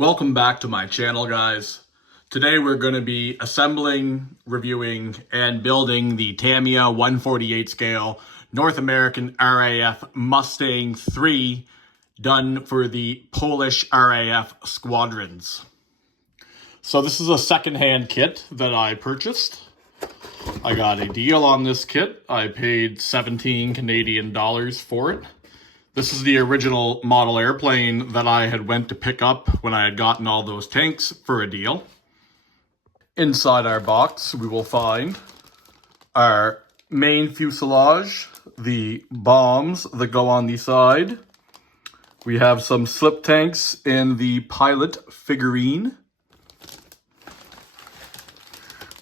Welcome back to my channel, guys. Today we're going to be assembling, reviewing, and building the Tamiya 148 scale North American RAF Mustang III done for the Polish RAF squadrons. So this is a second-hand kit that I purchased. I got a deal on this kit. I paid 17 Canadian dollars for it. This is the original model airplane that I had went to pick up when I had gotten all those tanks for a deal. Inside our box, we will find our main fuselage, the bombs that go on the side. We have some slip tanks in the pilot figurine.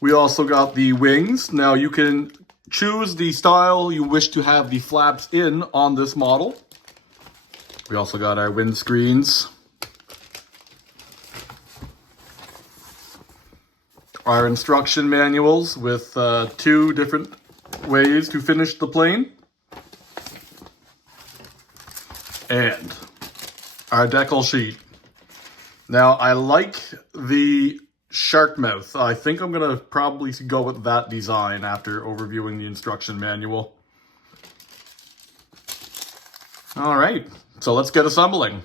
We also got the wings. Now you can choose the style you wish to have the flaps in on this model. We also got our windscreens, our instruction manuals with 2 different ways to finish the plane, and our decal sheet. Now, I like the shark mouth. I think I'm going to probably go with that design after overviewing the instruction manual. All right. So let's get assembling.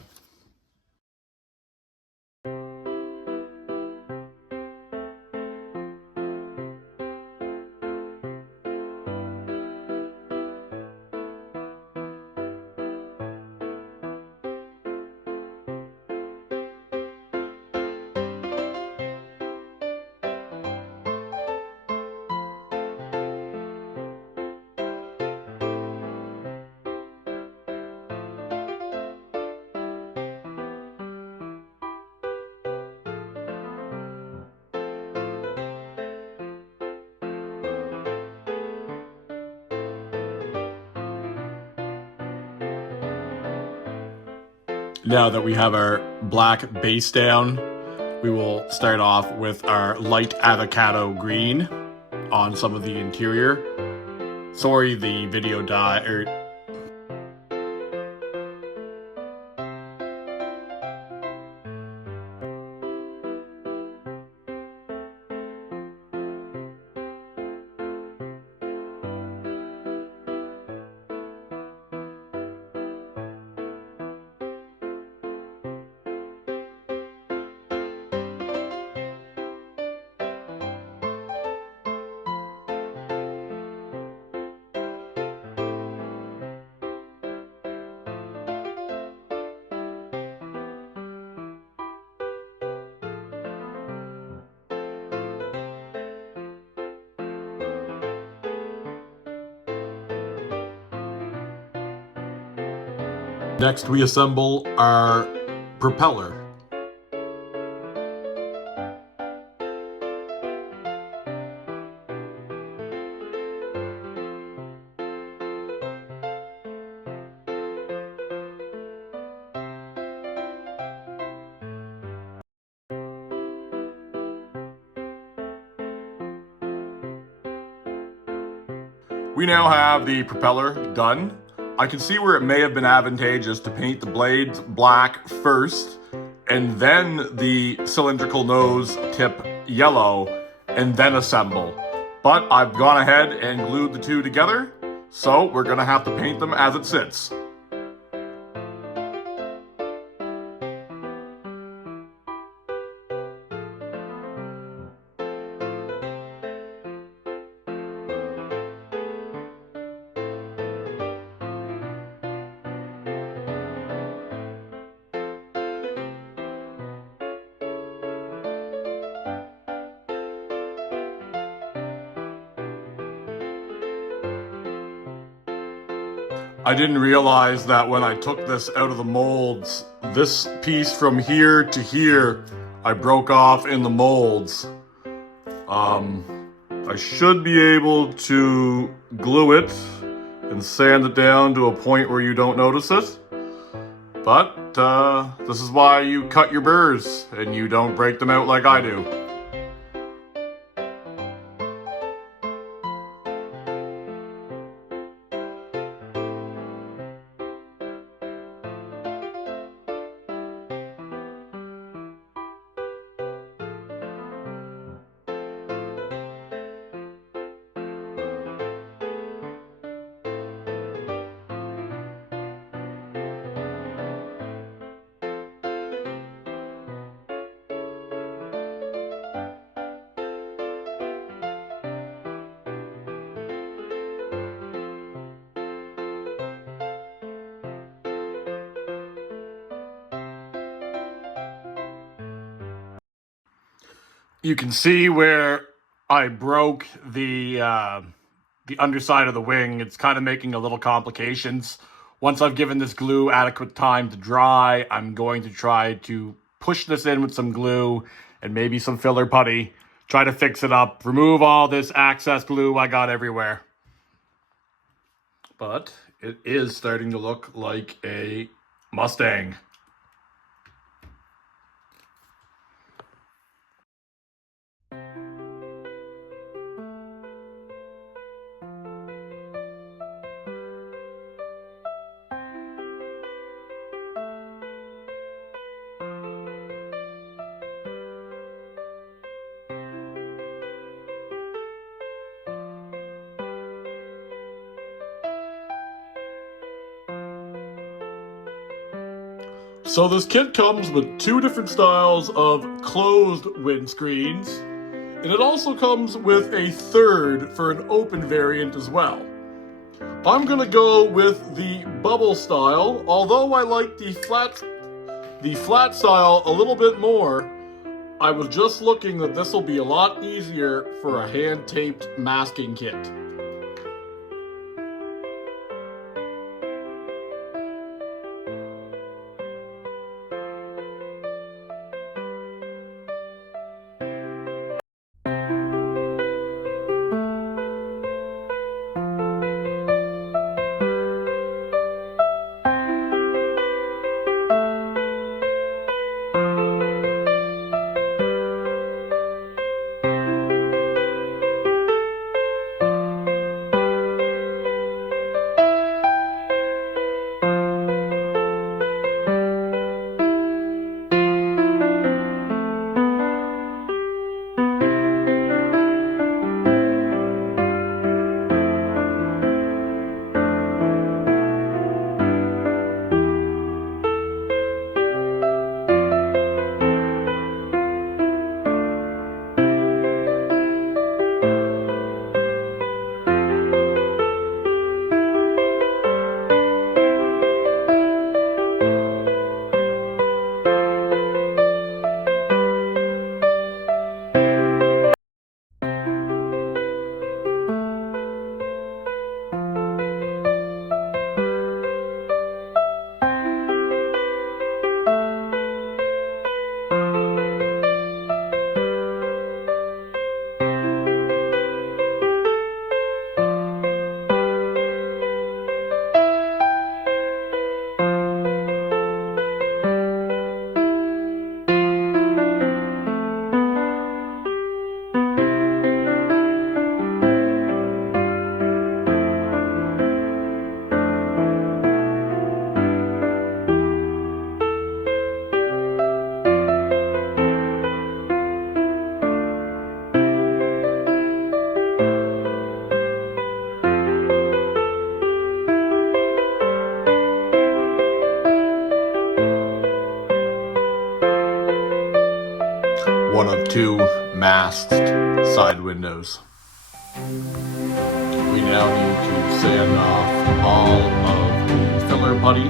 Now that we have our black base down, we will start off with our light avocado green on some of the interior. Sorry, the video died. Next, we assemble our propeller. We now have the propeller done. I can see where it may have been advantageous to paint the blades black first, and then the cylindrical nose tip yellow, and then assemble. But I've gone ahead and glued the two together, so we're gonna have to paint them as it sits. I didn't realize that when I took this out of the molds, this piece from here to here, I broke off in the molds. I should be able to glue it and sand it down to a point where you don't notice it. But this is why you cut your burrs and you don't break them out like I do. You can see where I broke the underside of the wing. It's kind of making a little complications. Once I've given this glue adequate time to dry, I'm going to try to push this in with some glue and maybe some filler putty. Try to fix it up, remove all this excess glue I got everywhere. But it is starting to look like a Mustang. So this kit comes with two different styles of closed windscreens, and it also comes with a third for an open variant as well. I'm gonna go with the bubble style, although I like the flat style a little bit more. I was just looking that this will be a lot easier for a hand-taped masking kit. One of two masked side windows. We now need to sand off all of the filler putty.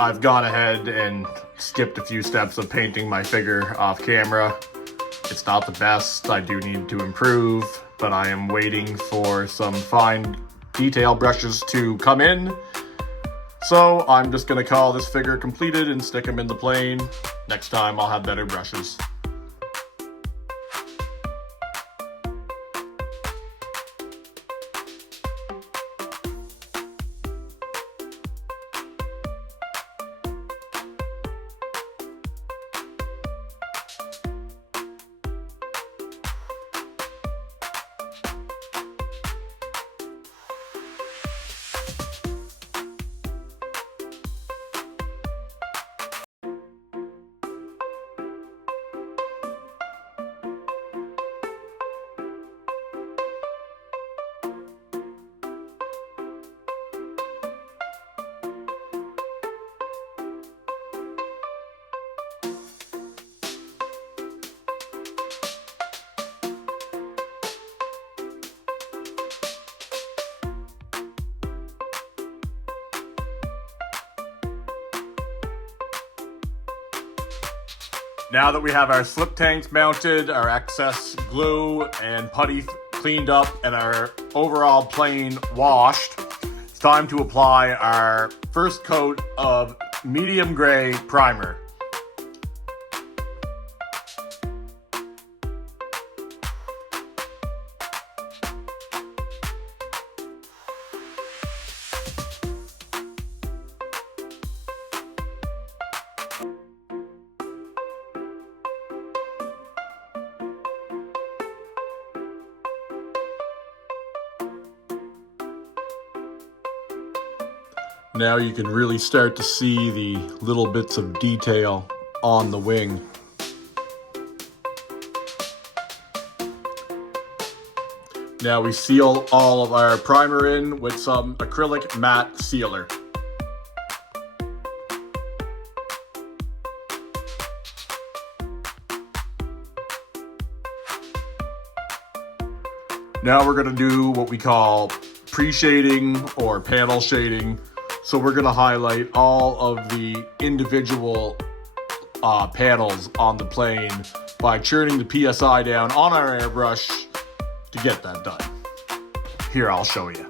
I've gone ahead and skipped a few steps of painting my figure off camera. It's not the best, I do need to improve, but I am waiting for some fine detail brushes to come in So I'm just gonna call this figure completed and stick him in the plane. Next time I'll have better brushes. Now that we have our slip tanks mounted, our excess glue and putty cleaned up, and our overall plane washed, it's time to apply our first coat of medium gray primer. Now you can really start to see the little bits of detail on the wing. Now we seal all of our primer in with some acrylic matte sealer. Now we're going to do what we call pre-shading or panel shading. So we're going to highlight all of the individual panels on the plane by churning the PSI down on our airbrush to get that done. Here, I'll show you.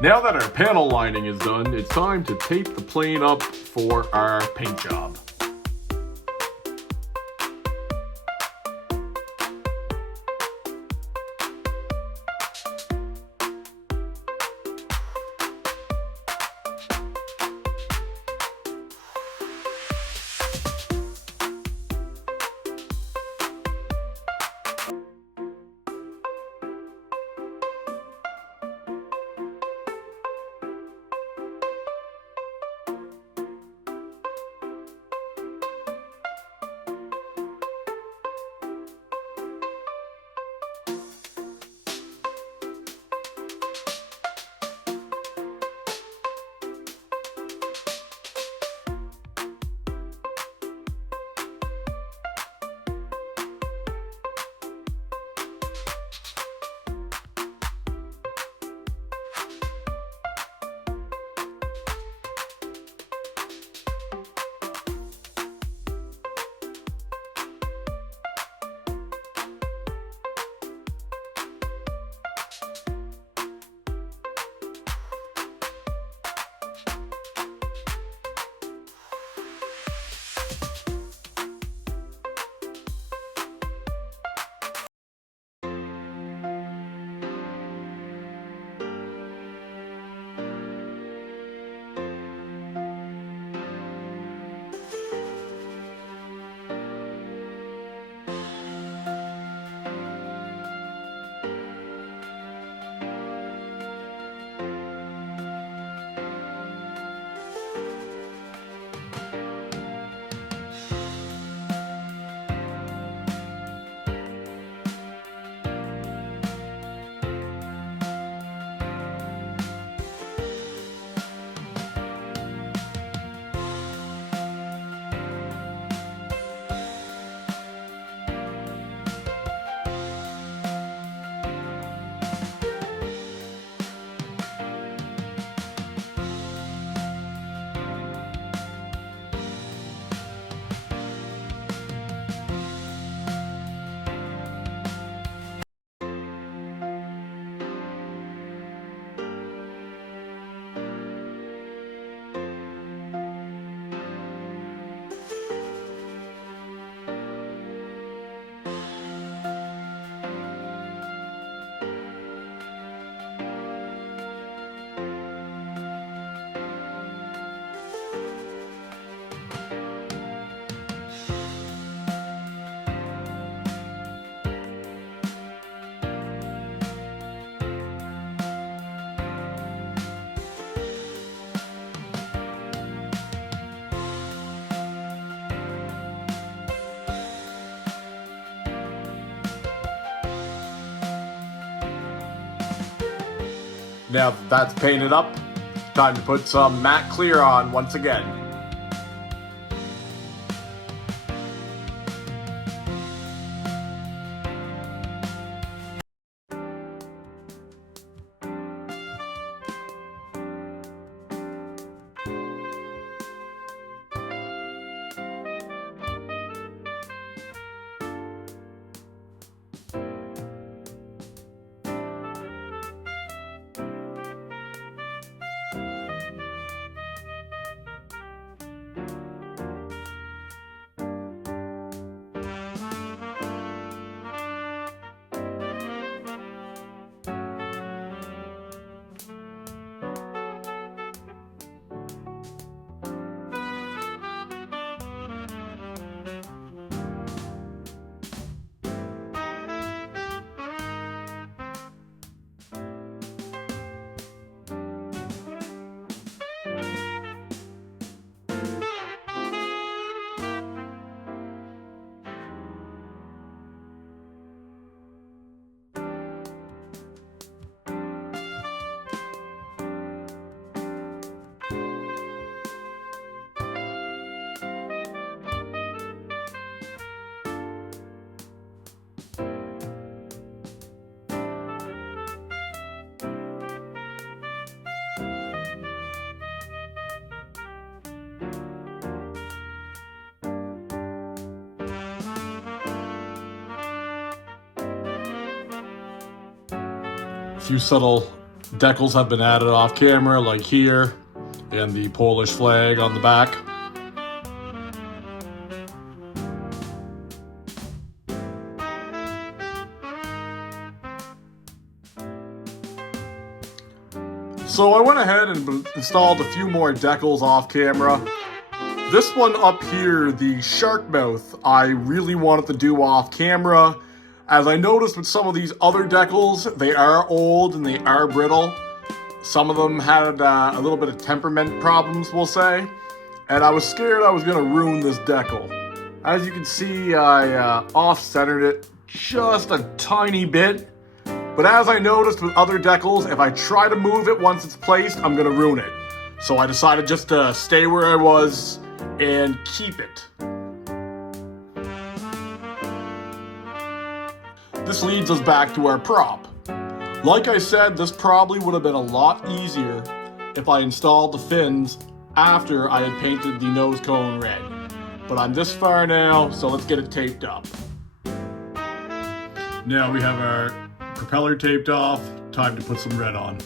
Now that our panel lining is done, it's time to tape the plane up for our paint job. Now that that's painted up, time to put some matte clear on once again. A few subtle decals have been added off camera, like here, and the Polish flag on the back. So I went ahead and installed a few more decals off camera. This one up here, the shark mouth, I really wanted to do off camera. As I noticed with some of these other decals, they are old and they are brittle. Some of them had a little bit of temperament problems, we'll say. And I was scared I was gonna ruin this decal. As you can see, I off-centered it just a tiny bit. But as I noticed with other decals, if I try to move it once it's placed, I'm gonna ruin it. So I decided just to stay where I was and keep it. This leads us back to our prop. Like I said, this probably would have been a lot easier if I installed the fins after I had painted the nose cone red. But I'm this far now, so let's get it taped up. Now we have our propeller taped off, time to put some red on.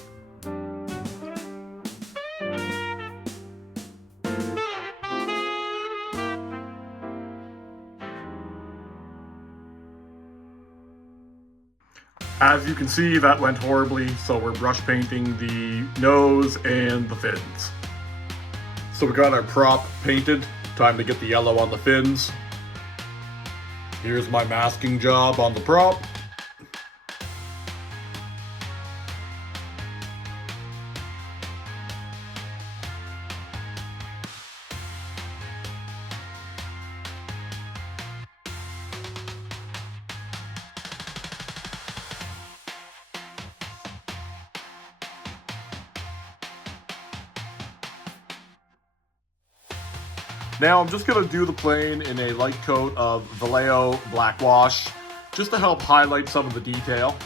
As you can see, that went horribly, so we're brush painting the nose and the fins. So we got our prop painted, time to get the yellow on the fins. Here's my masking job on the prop. Now I'm just going to do the plane in a light coat of Vallejo black wash, just to help highlight some of the detail.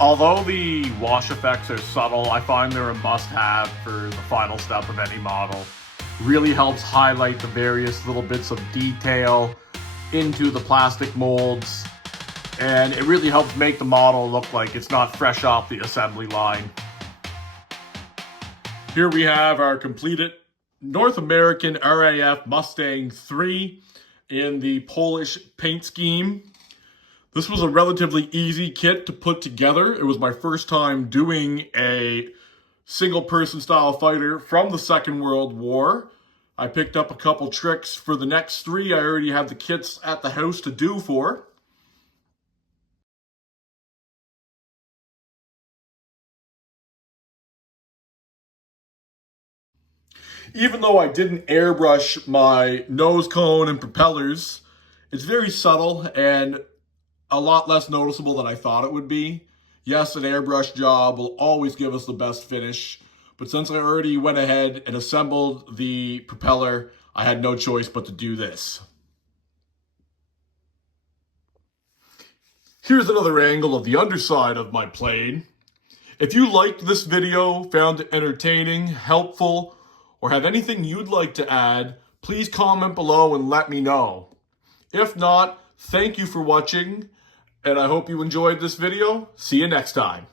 Although the wash effects are subtle, I find they're a must-have for the final step of any model. Really helps highlight the various little bits of detail into the plastic molds, and it really helps make the model look like it's not fresh off the assembly line. Here we have our completed North American RAF Mustang III in the Polish paint scheme. This was a relatively easy kit to put together. It was my first time doing a single-person style fighter from the Second World War. I picked up a couple tricks for the next three. I already have the kits at the house to do for. Even though I didn't airbrush my nose cone and propellers, it's very subtle and a lot less noticeable than I thought it would be. Yes, an airbrush job will always give us the best finish, but since I already went ahead and assembled the propeller, I had no choice but to do this. Here's another angle of the underside of my plane. If you liked this video, found it entertaining, helpful, or have anything you'd like to add, please comment below and let me know. If not, thank you for watching, and I hope you enjoyed this video. See you next time.